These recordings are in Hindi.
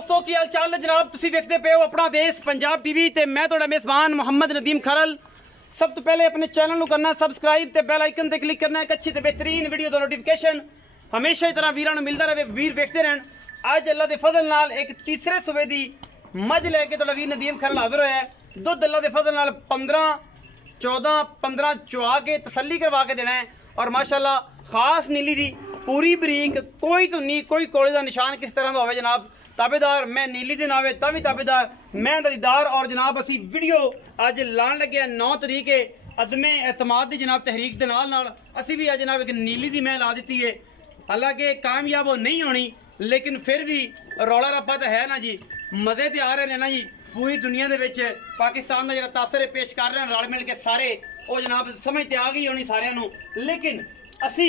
दोस्तों की हाल चाल है जनाब। तुसी वेखदे पे हो अपना देश पंजाब टीवी ते मैं तुहाडा मेज़बान मोहम्मद नदीम खरल। सब तो पहले अपने चैनल को करना सबसक्राइब ते बेल आइकन ते क्लिक करना एक अच्छी ते बेहतरीन वीडियो दा नोटिफिकेशन हमेशा ही तरह वीरां नूं मिलदा रहे, वीर वेखदे रहन। अज अल्लाह दे फजल नाल एक तीसरे सूबे दी मज लैके तुहाडा वीर नदीम खरल हाजिर होया है। दुध अल्लाह दे फजल नाल 15 चुआ के तसल्ली करवा के देना है और माशाल्लाह खास नीली दी पूरी बरीक, कोई धुन्नी कोई कोले का निशान किस तरह का हो जनाब। ताबेदार मैं नीली दे नावे तभी ताबेदार मैं दीदार। और जनाब असी वीडियो अज लान लगे 9 तरीक अदमे एतमाद दी जनाब तहरीक दे नाल असी भी अज जनाब एक नीली दी मैं ला दी है। हालांकि कामयाब वो नहीं होनी लेकिन फिर भी रौला रप्पा तो है ना जी, मजे तो आ रहे हैं ना जी। पूरी दुनिया दे विच पाकिस्तान का जो तासर पेश कर रहे हैं रल मिल के सारे वो जनाब समझ तो आ गई होनी सारिਆਂ ਨੂੰ, लेकिन असी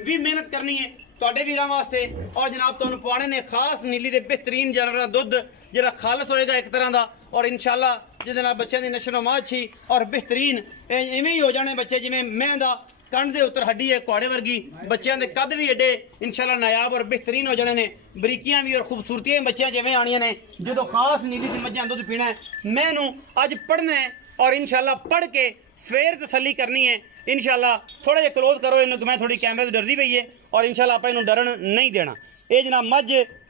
भी मेहनत करनी है तुहाडे वीरां वास्ते। और जनाब तुहानूं पवाने ने खास नीली दे बेहतरीन जानवर का दुध जिहड़ा खालस होएगा एक तरह का। और इंशाल्लाह जिहदे नाल बच्चों की नशो नुमा अच्छी और बेहतरीन इवें ही हो जाने बच्चे जिवें मैं दा कंध दे उत्तर हड्डी है कुआड़े वर्गी, बच्चों के कद भी एडे इंशाल्लाह नायाब और बेहतरीन हो जाने ने। बरीकियां भी और खूबसूरतियां बच्चियां जिवें आनियां ने जो खास नीली दी मज्जां दुध पीना है। मैनू अज पढ़ना है और इंशाल्लाह पढ़ के फिर तसल्ली करनी है इंशाल्लाह। थोड़ा जिहा क्लोज करो इन्हूं, मैं थोड़ी कैमरे तो डरदी पई है और इंशाल्लाह आप इन्हूं डरन नहीं देना। ये जनाब मझ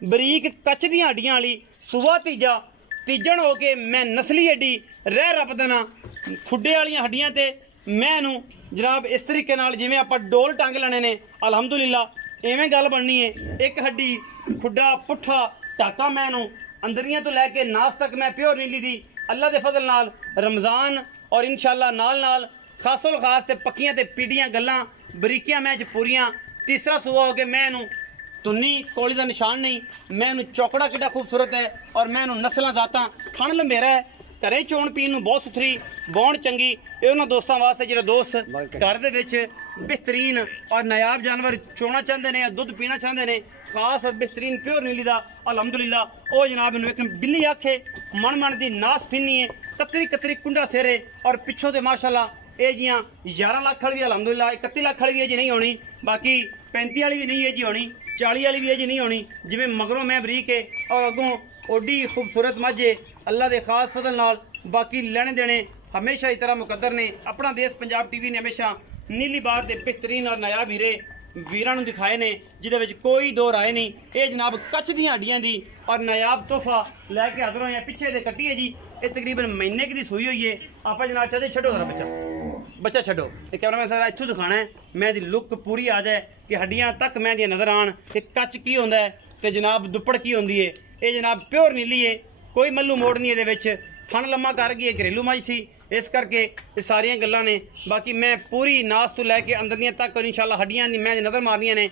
बरीक कच दी हड्डियां वाली सुबह तीजन हो के मैं नस्ली एडी रह रब देना खुडे वाली हड्डियां ते मैं जनाब इस तरीके नाल जिवें आपां डोल टंग लेने ने अलहमदुलिल्लाह इवें गल बननी है। एक हड्डी खुडा पुट्ठा टाका मैनू अंदरियां तो लैके नास तक मैं प्योर नीली दी अल्लाह दे फजल नाल रमज़ान और इंशाल्लाह नाल नाल खासोल खास ते पक्कियां ते पीढ़ियां गल्लां बरीकियां मैच पूरियां। तीसरा सूआ हो के मैं तुन्नी कोली का निशान नहीं, मैं चौकड़ा किड्डा खूबसूरत है और मैं नस्लां जातां थण लंबेरा है। घरें चोण पीन नूं बहुत सुथरी बौण चंगी। ये उन्हां दोस्तां वास्ते जिहड़े दोस्त घर दे विच बेहतरीन और नायाब जानवर चोना चाहते हैं, दुध पीना चाहते हैं खास और बेहतरीन प्योर नीली का अलहमदुलिल्लाह। वो जनाब इन्हूं एक बिल्ली आखे मन दी नास फिनी है, कतरी कतरी कुंडा सिरे और पिछों तो माशाल्लाह ये जियां 11 लाख वाली भी अलहमदुलिल्लाह, 31 लाख वाली भी जी नहीं होनी, बाकी 35 वाली भी नहीं है जी होनी, 40 वाली भी है जी नहीं होनी। जिवें मगरों मैं बरीक है और अगों ओडी खूबसूरत मझे अल्लाह के खास फजल नाल। बाकी लेने देने हमेशा इस तरह मुकद्दर ने। अपना देश पंजाब टीवी ने हमेशा नीली बार के बेहतरीन और नायाब हीरे वीरां नूं दिखाए ने जिहदे विच कोई दो राय नहीं। ये जनाब कच दी हड्डियां दी और नायाब तोहफा लैके हाजिर होए पिछे दे कट्टी है जी। ये तकरीबन महीने की सुई हुई है। आप जनाब चाहते छड्डो जरा बच्चा छड्डो, कैमरा मैन सर इत्थों दिखाना है मैं दी लुक पूरी आ जाए कि हड्डियां तक मैं दी नजर आन कि कच की होंदा है ते जनाब दुप्पड़ की होंदी है। ये जनाब प्योर नीली है, कोई मल्लू मोड़ नहीं ये थन लम्मा कर गई है, घरेलू मज सी इस करके ये सारिया गल्लां ने। बाकी मैं पूरी नास तो लैके अंदर तक और इंशाल्लाह हड्डियां मैं नज़र मारनियां ने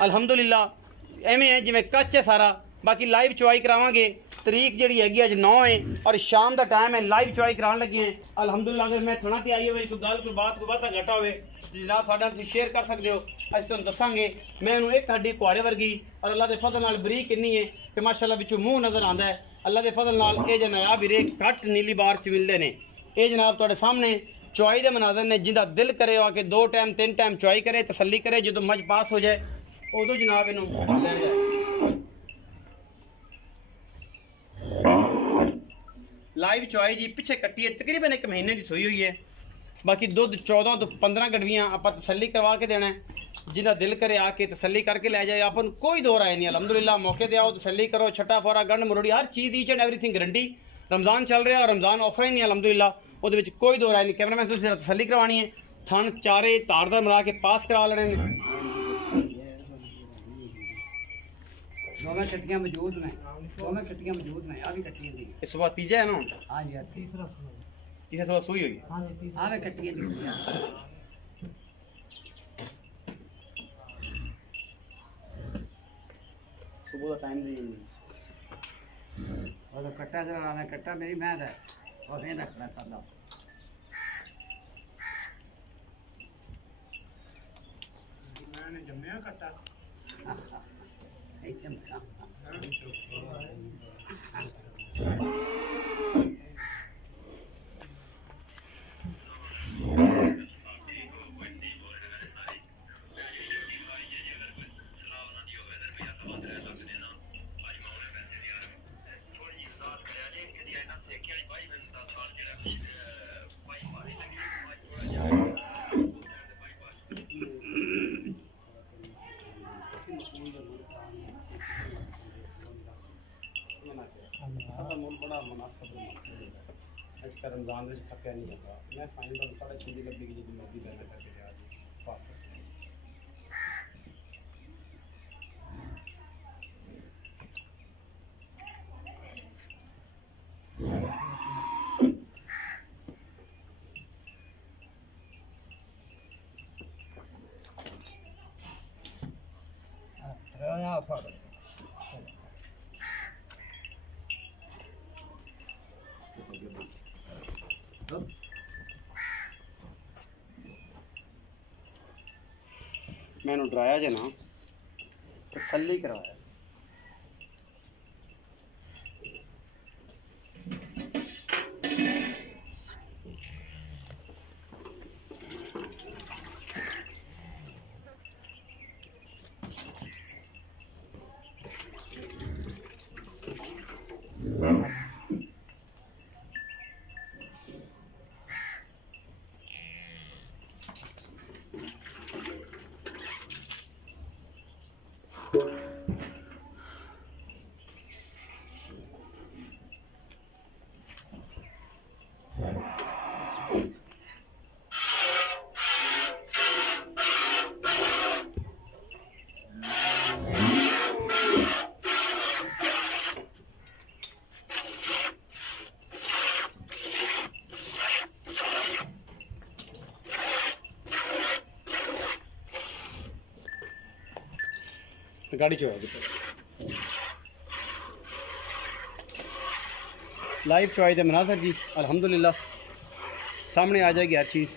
अलहमदुलिल्लाह। एवें है जिवें कच है सारा। बाकी लाइव चुआई करावांगे, तरीक जी हैगी अज 9 है और शाम का टाइम है, लाइव चुआई कराने लगे हैं अलहमदुलिल्लाह। अगर मैं थना ते आई हो कोई गल कोई बात कोई वाधा घाटा हो जनाब साडा तुसीं शेयर कर सकते हो, अस तुहानूं दसांगे। मैं एक हड्डी कुआड़े वर्गी और अल्लाह के फजल नाल बरीक इन्नी है कि माशाल्लाह विचों मुँह नज़र आंदा है अल्लाह के फजल नाल। ये जनाब हीरे घट नीली बार च मिलते हैं। ये जनाब तुहाडे सामने चुआई के मनाजर ने, जिंदा दिल करे आके 2 टाइम 3 टाइम चुआई करे तसल्ली करे, जो मज पास हो जाए उदों जनाब इन्हूं लै जाए। लाइव चुआई जी पिछे कट्टी है, तकरीबन 1 महीने की सुई हुई है। बाकी दुध 14 तो 15 गडवियां आप तसल्ली करवा के देना है, जिंदा दिल करे आके तसल्ली करके लै जाए। अपन कोई दो राय नहीं अलहमदुलिल्लाह। मौके ते आओ तसल्ली करो, छट्टा फोरा गंढ मरोड़ी हर चीज़ each and everything guarantee. Ramzan चल रहा है और रमज़ान ऑफर ही नहीं अलहमदुलिल्लाह, वो कोई दो राय नहीं। कैमरा मैन तुसीं तसल्ली करवानी है, थन चारे तारदार मरा के पास करा लेने। दोवें कट्टियां मौजूद ने, दोवें कट्टियां मौजूद ने। आ भी कट्टी दी इस सुबह तीजा है ना? हां जी तीसरा सुबह सुई हुई। हां जी आ वे कट्टियां दी सुबह का टाइम दी और कट्टा जरा मैं कट्टा मेरी मैं है और ये रखना सादा मैंने जम्मिया कट्टा एकदम बड़ा मुनासिब अजकल रमजान में थकया नहीं होता मैं फाइनल 6:30 लगी जी मर्जी पैदा करके लिया पास मैंने डराया जे ना तसल्ली करवाया गाड़ी चो लाइव चो थे मनासर जी अल्हम्दुलिल्लाह सामने आ जाएगी हर चीज़।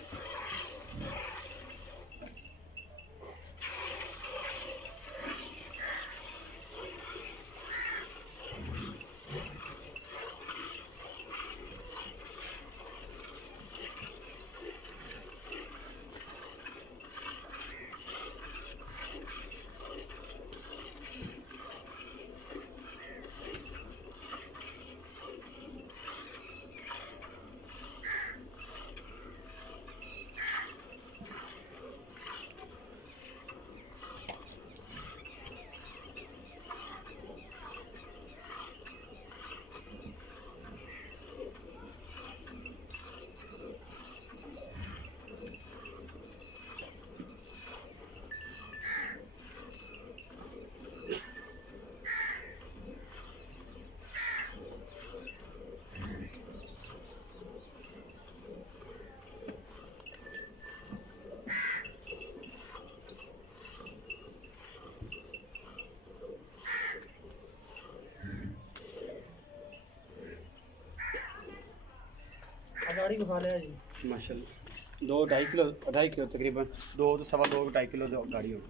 गाड़ी को खा लिया जी माशाल्लाह 2-2.5 किलो तकरीबन 2 तो 2.5 किलो गाड़ी होगी।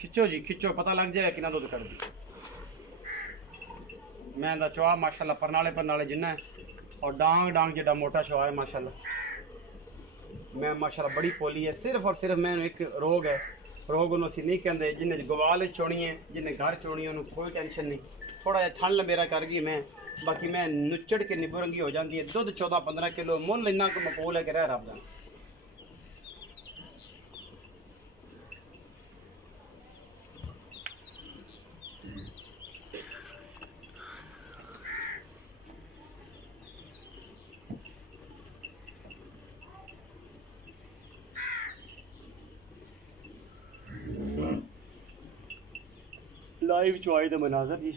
खिंचो जी खिंचो पता लग जाएगा कितना दूध कर दी मैं दा चुआ माशाल्लाह परनाले जिन्ना है और डांग जेड़ा मोटा चुआ है माशाल्लाह। मैं माशाल्लाह बड़ी पोली है सिर्फ और सिर्फ मैं एक रोग है रोग उन्होंने असी नहीं कहते जिन्हें गवाल चोनी है जिन्हें घर चोनी है उन्होंने कोई टेंशन नहीं थोड़ा जहा थन लंबेरा कर गई मैं बाकी मैं नुचड़ के निबरंगी हो जाती है दुध 14-15 किलो मुल इन्ना को मकबूल है कि रह रब दा। लाइव चुआई दे मनाजर जी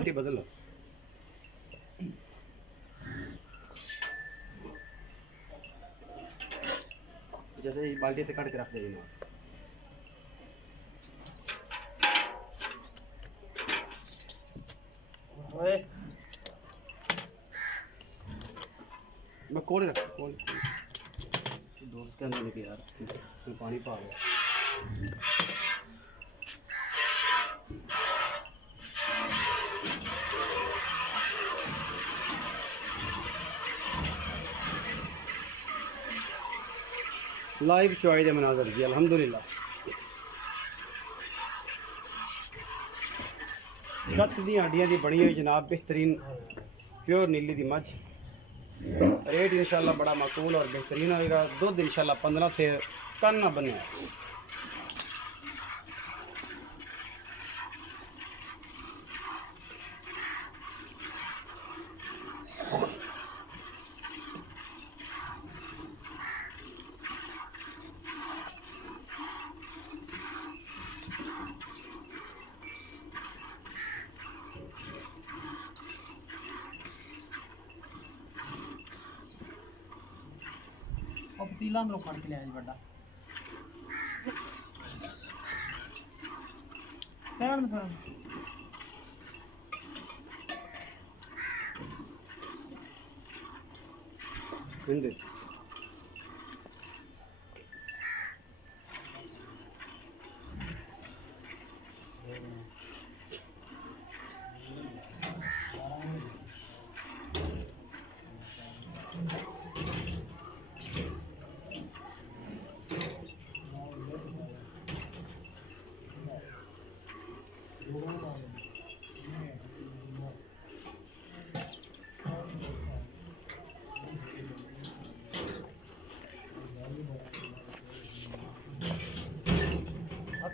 बाल्टी बदल लो। जैसे ये बाल्टी से काट के रख देना। ओए मैं कोल रख कोल दोस्त के अंदर निकल यार, इसमें पानी पा दो। लाइव चॉइस दे मनाजर जी अल्हम्दुलिल्लाह। कच्छ दी हड्डियां दी बनी हुई जनाब बेहतरीन प्योर नीली दी मझ। रेट इंशाल्लाह बड़ा माकूल और बेहतरीन होएगा। दूध इंशाल्लाह 15 से कन ना बने। अब पतीला अंदरों फड़ के लिया जी बड़ा पैन में हिंदी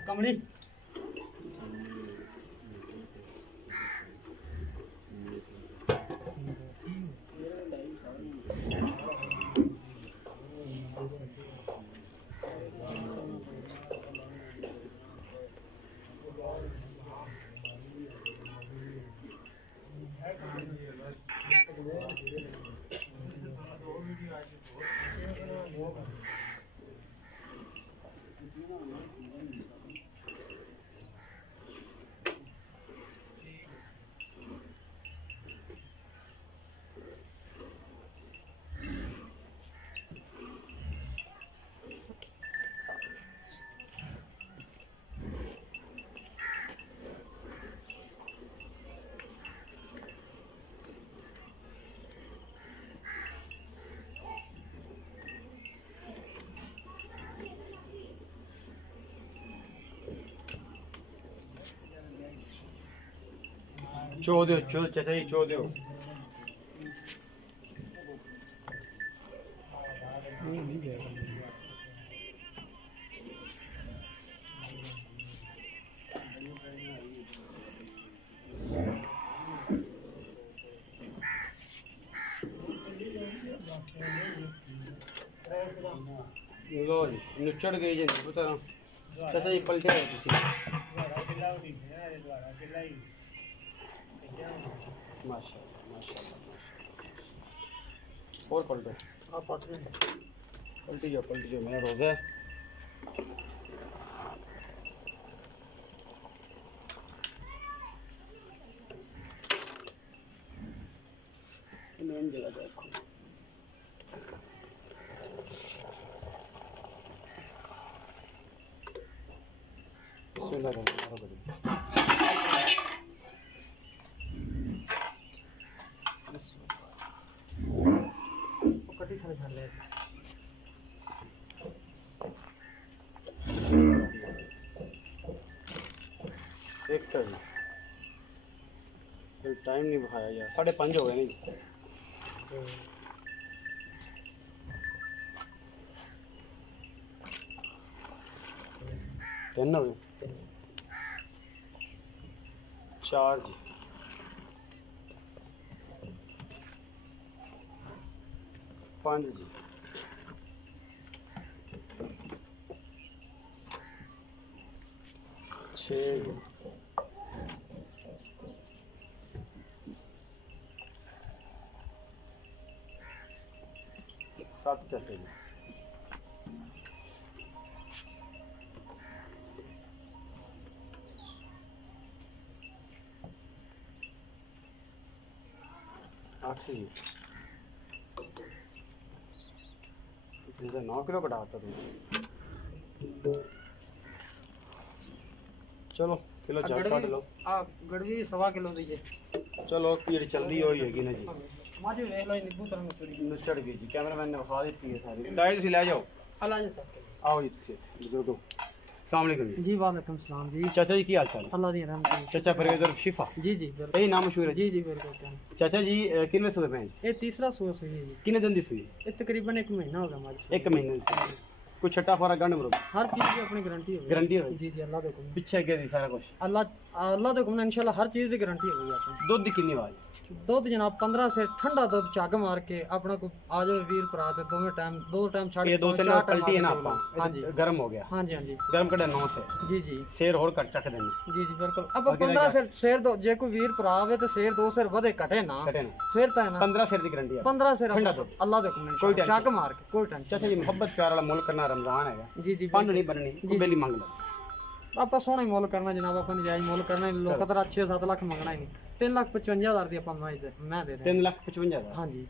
कमली चो दो चो चाचा जी चो दो। लो जी नुचड़ गई जी पुत्र चाचा जी पलटे आए तुसी माशाल्लाह माशाल्लाह और पलटो आप पट रहे पलटी जाओ मेरा रोज़ा है। मेन जगह देखो कटी खाने छाड़ ले एक तो टाइम नहीं दिखाया यार 5:30 हो गए नहीं। तीन हो गए 4 जी 5 जी 6 जी 7 चाचा जी आपसे जी 9 किलो कटाता तुम चलो किलो चार काट लो आप गड़वी 1.25 किलो दीजिए चलो ये चलती हो होगी ना जी माजी देख लो नींबू तरह चढ़ी नचड़ गई जी कैमरामैन ने बता दी है सारी दाई तुसी ले जाओ अल्लाह जी साहब आओ जी तुसी बुजुर्गो अस्सलाम वालेकुम जी जी वालेकुम सलाम जी चाचा जी की हाल चाल है अल्लाह दी रहमत है। चाचा परवेज़र शिफा जी जी बिल्कुल यही नाम मशहूर है जी जी बिल्कुल चाचा जी कितने सुबह में ये तीसरा सूर सही है जी कितने दिन दी सुई ये तकरीबन 1 महीना हो गया हमारी 1 महीने से कुछ छट्टा फारा गंड मरो हर चीज की अपनी गारंटी होगी गारंटी होगी जी जी अल्लाह दे हुक्म पीछे गया दी सारा कुछ अल्लाह दे हुक्म इंशाल्लाह हर चीज की गारंटी होगी अपनी दूध दी कितनी आवाज दुध जनाब 15 से ठंडा दुध चग मार के अपना को आ जाओ वीर भरा ते दो टाइम छाड़ ये 2-3 चार पलटी है ना टाइम आपा हाँ जी गर्म हो गया हाँ जी हाँ जी गर्म कड़ा 9 से जी जी शेर और कट चक देने जी जी बिल्कुल अब बाकी 15 से शेर दो जे कोई वीर भरा आवे तो शेर 2 शेर वधे घटे ना कटे ना फिर तो है ना 15 शेर दी गारंटी है 15 शेर ठंडा अपना दुध। अल्लाह दे हुक्म कोई इंशाल्लाह टेंशन चग मार के कोई टेंशन चाचा जी मोहब्बत प्यार वाला मुल्क करना रमजान है जी जी पंड नहीं बननी कोई बेली मांग लो ਆਪਾਂ ਸੋਹਣਾ ਹੀ ਮੁੱਲ ਕਰਨਾ ਜਨਾਬ ਆਪਾਂ ਨਜਾਇਜ਼ ਮੁੱਲ ਕਰਨਾ ਲੋਕ ਤਾਂ 6-7 ਲੱਖ ਮੰਗਣਾ ਹੀ ਨਹੀਂ 3,55,000 ਦੀ ਆਪਾਂ ਮੈਂ ਦੇ ਦੇ 3,55,000 ਹਾਂਜੀ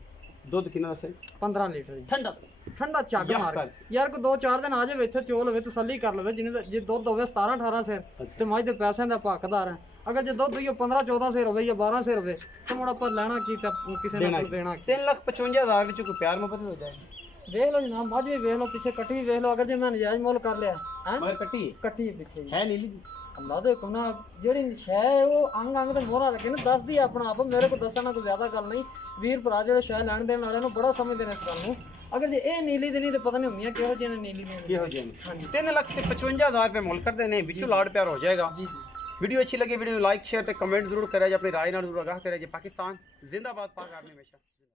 ਦੁੱਧ ਕਿੰਨਾ ਦੱਸੇ 15 ਲੀਟਰ ਜੀ ਠੰਡਾ ਠੰਡਾ ਚੱਗ ਯਾਰ ਮਾਰ ਕਰ। ਕੇ। ਯਾਰ ਕੋ 2-4 ਦਿਨ ਆ ਜਾਵੇ ਇੱਥੇ ਚੋਲ ਹੋਵੇ ਤਸੱਲੀ ਕਰ ਲਵੇ ਜਿਹਨੇ ਜੇ ਦੁੱਧ ਹੋਵੇ 17-18 ਸਿਰ ਤੇ ਮੱਝ ਦੇ ਪੈਸਿਆਂ ਦਾ ਆਪਾਂ ਹੱਕਦਾਰ ਹੈ ਅਗਰ ਜੇ ਦੁੱਧ ਹੋਈ 15-14 ਸਿਰ ਹੋਵੇ ਜਾਂ 12 ਸਿਰ ਹੋਵੇ ਤਾਂ ਮੁੜ ਆਪਾਂ ਲੈਣਾ ਕੀ ਤਾਂ ਕਿਸੇ ਨੇ ਕੋਈ ਦੇਣਾ ਕੀ। 3,55,000 ਵਿੱਚ ਕੋਈ ਪਿਆਰ ਮੁਹੱਬਤ ਹੋ ਜਾਏ ਵੇਖ ਲਓ ਜਨਾਬ ਮੱਝ ਵੀ ਵੇਖ ਲਓ ਪਿੱਛੇ ਕੱਟੀ ਵੀ ਵੇਖ ਲਓ ਅਗਰ ਜੇ ਮੈਂ ਨਜਾਇਜ਼ ਮੁੱਲ ਕਰ ਲਿਆ ਹੈ ਮਗਰ ਕੱਟੀ ਕੱਟੀ ਪਿੱਛੇ ਜੀ ਹੈ ਨੀਲੀ ਜੀ ਅੱਲਾ ਦੇ ਹੁਕਮ ਨਾਲ ਜਿਹੜੀ ਸ਼ੈ ਹੈ ਉਹ ਅੰਗ ਅੰਗ ਤੇ ਮੋਹਰਾ ਲੱਗੇ ਨਾ ਦੱਸਦੀ ਆ ਆਪਣਾ ਆਪ ਮੇਰੇ ਕੋਲ ਦੱਸਣਾ ਕੋਈ ਜ਼ਿਆਦਾ ਗੱਲ ਨਹੀਂ ਵੀਰ ਭਰਾ ਜਿਹੜੇ ਸ਼ੈ ਲੈਣ ਦੇਣ ਵਾਲਿਆਂ ਨੂੰ ਬੜਾ ਸਮਝਦੇ ਨੇ ਇਸ ਗੱਲ ਨੂੰ ਅਗਰ ਜੇ ਇਹ ਨੀਲੀ ਦੀ ਨਹੀਂ ਤੇ ਪਤਾ ਨਹੀਂ ਹੁੰਦੀਆਂ ਕਿਹੋ ਜਿਹੇ ਨੇ ਨੀਲੀ ਨੇ ਕਿਹੋ ਜਿਹੇ ਨੇ ਹਾਂਜੀ 3,55,000 ਰੁਪਏ ਮੁੱਲ ਕਰਦੇ ਨੇ ਵਿੱਚੋਂ ਲਾਡ ਪਿਆਰ ਹੋ ਜਾਏਗਾ ਜੀ ਜੀ वीडियो अच्छी लगी वीडियो को लाइक शेयर ते कमेंट जरूर करें अपनी राय नाल जरूर आगाह करें पाकिस्तान जिंदाबाद पाक आर्मी हमेशा।